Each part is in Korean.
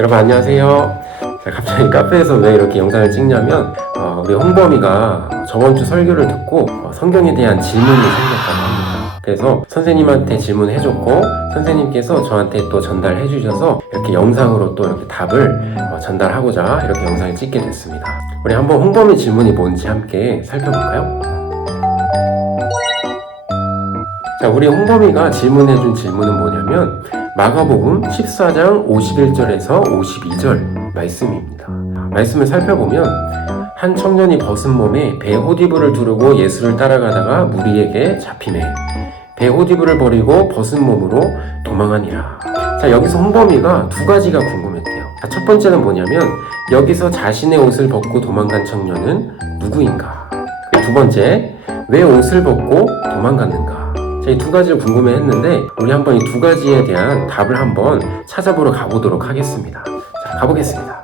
여러분 안녕하세요. 갑자기 카페에서 왜 이렇게 영상을 찍냐면 우리 홍범이가 저번 주 설교를 듣고 성경에 대한 질문이 생겼다고 합니다. 그래서 선생님한테 질문해줬고 선생님께서 저한테 또 전달해 주셔서 이렇게 영상으로 또 이렇게 답을 전달하고자 이렇게 영상을 찍게 됐습니다. 우리 한번 홍범이 질문이 뭔지 함께 살펴볼까요? 자, 우리 홍범이가 질문해준 질문은 뭐냐면 마가복음 14장 51절에서 52절 말씀입니다. 말씀을 살펴보면 한 청년이 벗은 몸에 배 호디브를 두르고 예수를 따라가다가 무리에게 잡히매 배 호디브를 버리고 벗은 몸으로 도망하니라. 자, 여기서 홍범이가 두 가지가 궁금했대요. 자, 첫 번째는 뭐냐면 여기서 자신의 옷을 벗고 도망간 청년은 누구인가? 두 번째, 왜 옷을 벗고 도망갔는가? 이 두 가지를 궁금해했는데 우리 한번 이 두 가지에 대한 답을 한번 찾아보러 가보도록 하겠습니다. 자, 가보겠습니다.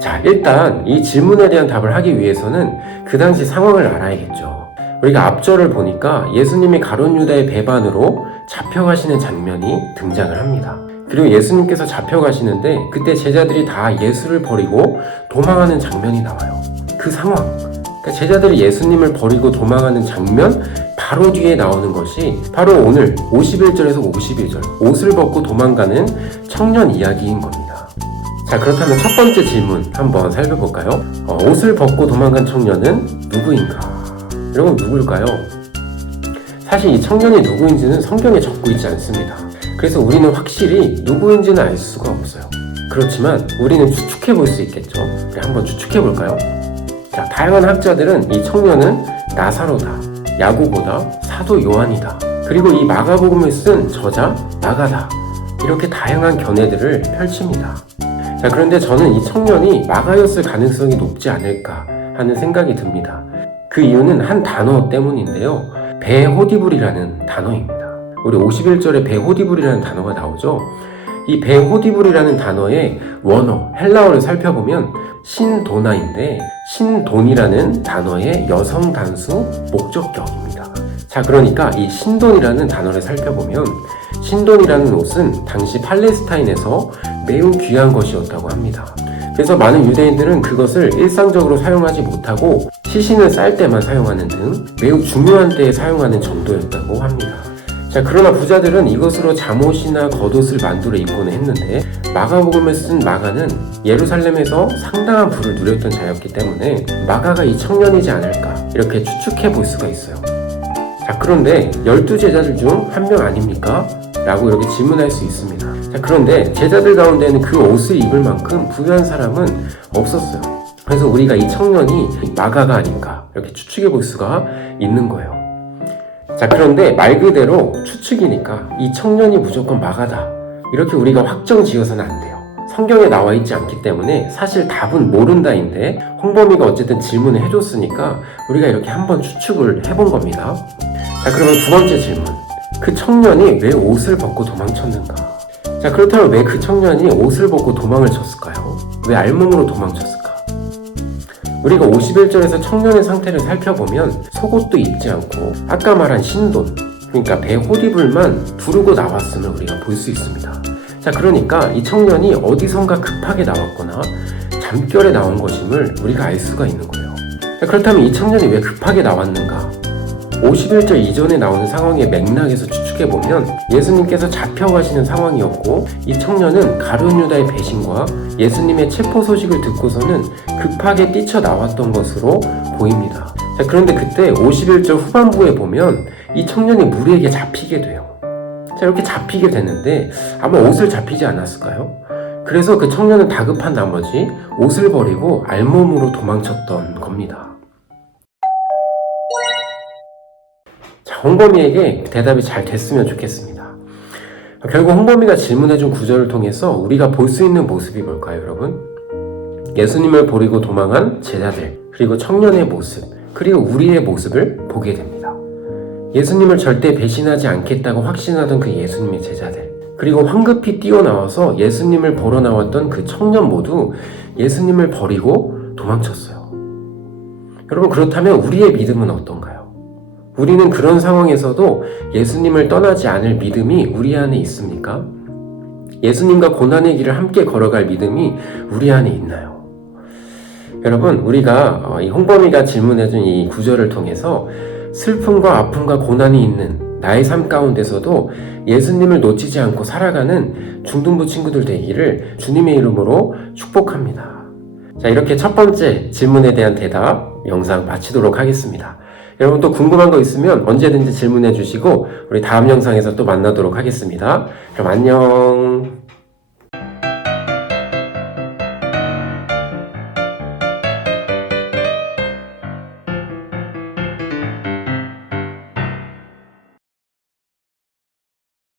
자, 일단 이 질문에 대한 답을 하기 위해서는 그 당시 상황을 알아야겠죠. 우리가 앞절을 보니까 예수님이 가룟 유다의 배반으로 잡혀가시는 장면이 등장을 합니다. 그리고 예수님께서 잡혀가시는데 그때 제자들이 다 예수를 버리고 도망하는 장면이 나와요. 그 상황, 그러니까 제자들이 예수님을 버리고 도망하는 장면 바로 뒤에 나오는 것이 바로 오늘 51절에서 52절 옷을 벗고 도망가는 청년 이야기인 겁니다. 자, 그렇다면 첫 번째 질문 한번 살펴볼까요? 옷을 벗고 도망간 청년은 누구인가? 여러분 누굴까요? 사실 이 청년이 누구인지는 성경에 적고 있지 않습니다. 그래서 우리는 확실히 누구인지는 알 수가 없어요. 그렇지만 우리는 추측해 볼 수 있겠죠. 우리 한번 추측해 볼까요? 자, 다양한 학자들은 이 청년은 나사로다, 야고보다, 사도 요한이다, 그리고 이 마가복음을 쓴 저자 마가다, 이렇게 다양한 견해들을 펼칩니다. 자, 그런데 저는 이 청년이 마가였을 가능성이 높지 않을까 하는 생각이 듭니다. 그 이유는 한 단어 때문인데요. 베호디불이라는 단어입니다. 우리 51절에 베호디불이라는 단어가 나오죠. 이 베호디불이라는 단어의 원어, 헬라어를 살펴보면 신도나인데 신돈이라는 단어의 여성 단수 목적격입니다. 자, 그러니까 이 신돈이라는 단어를 살펴보면 신돈이라는 옷은 당시 팔레스타인에서 매우 귀한 것이었다고 합니다. 그래서 많은 유대인들은 그것을 일상적으로 사용하지 못하고 시신을 쌀 때만 사용하는 등 매우 중요한 때에 사용하는 정도였다고 합니다. 자, 그러나 부자들은 이것으로 잠옷이나 겉옷을 만들어 입고는 했는데 마가복음을 쓴 마가는 예루살렘에서 상당한 부를 누렸던 자였기 때문에 마가가 이 청년이지 않을까 이렇게 추측해 볼 수가 있어요. 자, 그런데 12제자들 중 한 명 아닙니까? 라고 이렇게 질문할 수 있습니다. 자, 그런데 제자들 가운데는 그 옷을 입을 만큼 부유한 사람은 없었어요. 그래서 우리가 이 청년이 마가가 아닌가 이렇게 추측해 볼 수가 있는 거예요. 자, 그런데 말 그대로 추측이니까 이 청년이 무조건 마가다 이렇게 우리가 확정 지어서는 안 돼요. 성경에 나와 있지 않기 때문에 사실 답은 모른다인데 홍범이가 어쨌든 질문을 해줬으니까 우리가 이렇게 한번 추측을 해본 겁니다. 자, 그러면 두 번째 질문, 그 청년이 왜 옷을 벗고 도망쳤는가? 자, 그렇다면 왜 그 청년이 옷을 벗고 도망을 쳤을까요? 왜 알몸으로 도망쳤을까? 우리가 51절에서 청년의 상태를 살펴보면 속옷도 입지 않고 아까 말한 신돈, 그러니까 배 호디불만 두르고 나왔음을 우리가 볼 수 있습니다. 자, 그러니까 이 청년이 어디선가 급하게 나왔거나 잠결에 나온 것임을 우리가 알 수가 있는 거예요. 자, 그렇다면 이 청년이 왜 급하게 나왔는가? 51절 이전에 나오는 상황의 맥락에서 추측해보면 예수님께서 잡혀가시는 상황이었고 이 청년은 가룟 유다의 배신과 예수님의 체포 소식을 듣고서는 급하게 뛰쳐나왔던 것으로 보입니다. 자, 그런데 그때 51절 후반부에 보면 이 청년이 무리에게 잡히게 돼요. 자, 이렇게 잡히게 되는데 아마 옷을 잡히지 않았을까요? 그래서 그 청년은 다급한 나머지 옷을 버리고 알몸으로 도망쳤던 겁니다. 홍범이에게 대답이 잘 됐으면 좋겠습니다. 결국 홍범이가 질문해준 구절을 통해서 우리가 볼 수 있는 모습이 뭘까요, 여러분? 예수님을 버리고 도망한 제자들, 그리고 청년의 모습, 그리고 우리의 모습을 보게 됩니다. 예수님을 절대 배신하지 않겠다고 확신하던 그 예수님의 제자들, 그리고 황급히 뛰어나와서 예수님을 보러 나왔던 그 청년 모두 예수님을 버리고 도망쳤어요. 여러분, 그렇다면 우리의 믿음은 어떤가요? 우리는 그런 상황에서도 예수님을 떠나지 않을 믿음이 우리 안에 있습니까? 예수님과 고난의 길을 함께 걸어갈 믿음이 우리 안에 있나요? 여러분, 우리가 이 홍범이가 질문해준 이 구절을 통해서 슬픔과 아픔과 고난이 있는 나의 삶 가운데서도 예수님을 놓치지 않고 살아가는 중등부 친구들 되기를 주님의 이름으로 축복합니다. 자, 이렇게 첫 번째 질문에 대한 대답 영상 마치도록 하겠습니다. 여러분 또 궁금한 거 있으면 언제든지 질문해 주시고 우리 다음 영상에서 또 만나도록 하겠습니다. 그럼 안녕.